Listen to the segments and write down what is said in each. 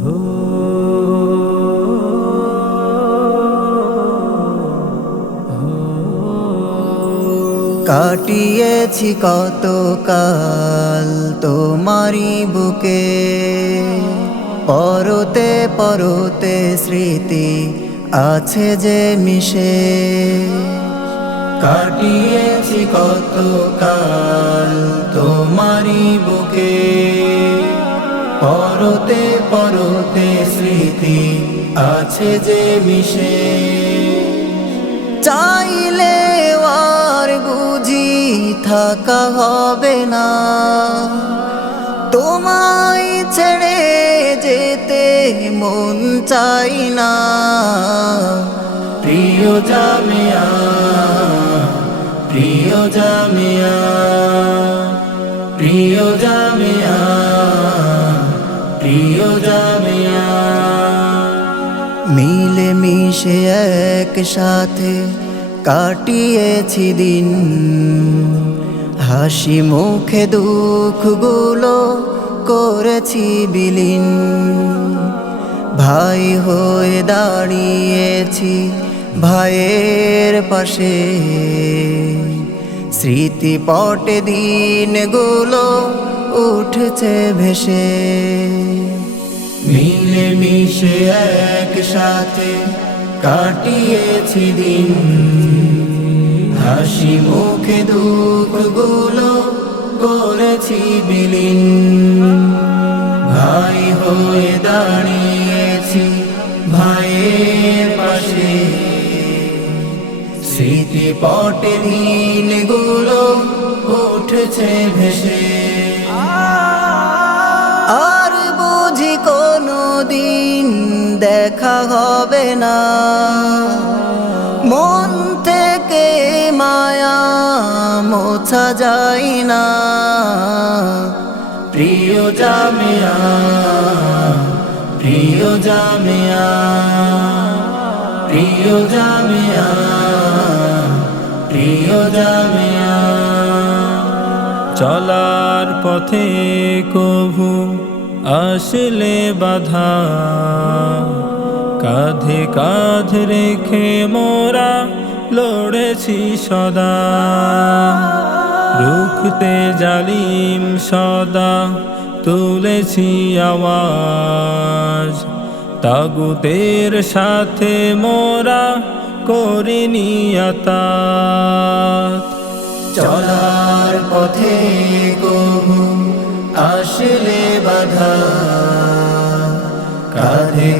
কাটিয়েছি কত কাল তোমারি বুকে। পরতে পরতে স্মৃতি আছে যে মিশে। কাটিয়েছি কত কাল তোমারি বুকে। পরতে পরতে স্মৃতি আছে যে মিশে। চাইলে আর বুঝি থাকা হবে না। তোমায় ছেড়ে যেতে মন চাই না। প্রিয় জামিয়া প্রিয় জামিয়া প্রিয় জামিয়া। প্রিয় জামিয়া। মিলে মিশে একসাথে কাটিয়েছি দিন। হাসি মুখে দুঃখগুলো করেছি বিলীন। ভাই হয়ে দাঁড়িয়েছি ভাইয়ের পাশে। স্মৃতি পটে দিনগুলো উঠছে ভেসে। মিলে মিশে একসাথে কাটিয়েছি দিন। হাসি মুখে দুঃখগুলো করেছি বিলীন। ভাই হয়ে দাঁড়িয়েছি ভাইয়ের পাশে। স্মৃতি পটে দিনগুলো উঠছে ভেসে। না। মন থেকে মায়া মোছা যায় না। প্রিয় জামিয়া প্রিয় জামিয়া প্রিয় জামিয়া প্রিয় জামিয়া। চলার পথে কভু আসলে বাধা। কাঁধে কাঁধ রেখে মোরা লড়েছি সদা। রুখতে জালিম সদা তুলেছি আওয়াজ। তাগুতের সাথে মোরা করিনি চলার পথে কবু আসলে বাধা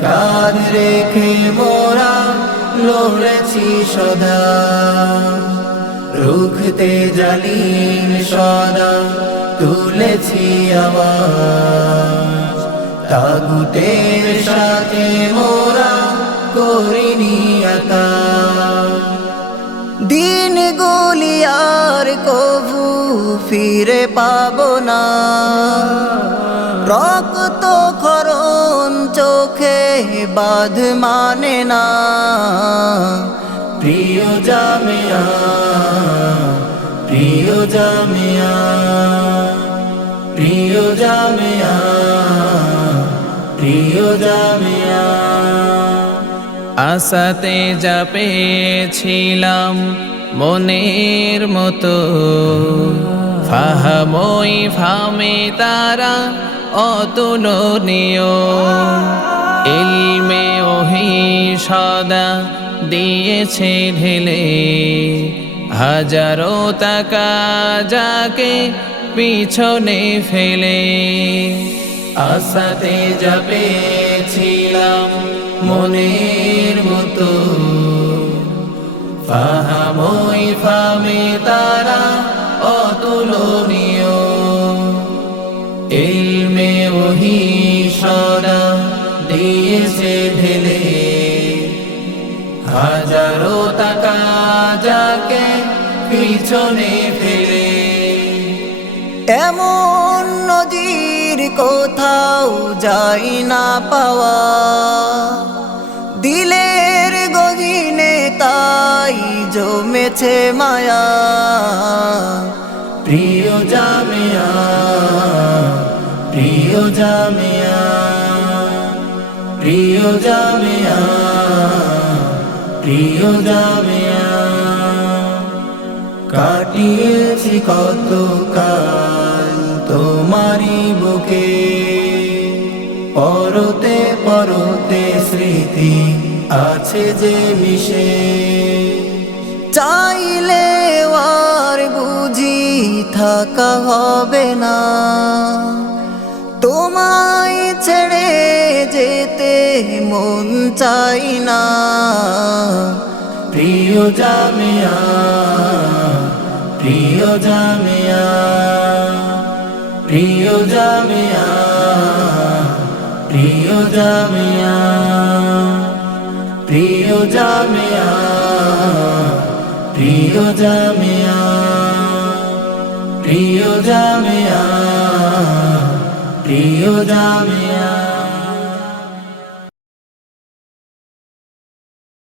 কাঁধ রেখে মোরা লড়েছি সদা। রুখতে জালিম সদা তুলেছি তাগুতের সাথে মোরা করিনি দিন গুলি আর কভু ফিরে পাবো না। রক্ত বাঁধ মানে না। প্রিয় জামিয়া প্রিয় জামিয়া প্রিয় জামিয়া প্রিয় জামিয়া। আসাতে যা পেয়েছিলাম মনের মতো, ফাহামই ফামে তারা অতুলনীয়। ইলমে ওহি সদা দিয়েছে ঢেলে। হাজারো টাকা যাকে পিছনে ফেলে। আসাতে যা পেয়েছিলাম মনের মতো। ফাহামই ফামে তারা হাজারো টাকা যাকে পিছনে ফেলে। এমন নদীর কোথাও যাই না পাওয়া। দিলের গহিনে তাই জমেছে মায়া। প্রিয় জামিয়া প্রিয় জামিয়া প্রিয় জামিয়া। প্রিয় জামিয়া, কাটিয়েছি কত কাল তোমারি বুকে। পরতে পরতে স্মৃতি আছে যে মিশে। চাইলে আর বুঝি থাকা হবে না। তোমায় ছেড়ে যেতে মন চাই না। প্রিয় জামিয়া প্রিয় জামিয়া প্রিয় জামিয়া প্রিয় জামিয়া প্রিয় জামিয়া প্রিয় জামিয়া প্রিয় জামিয়া প্রিয় জামিয়া।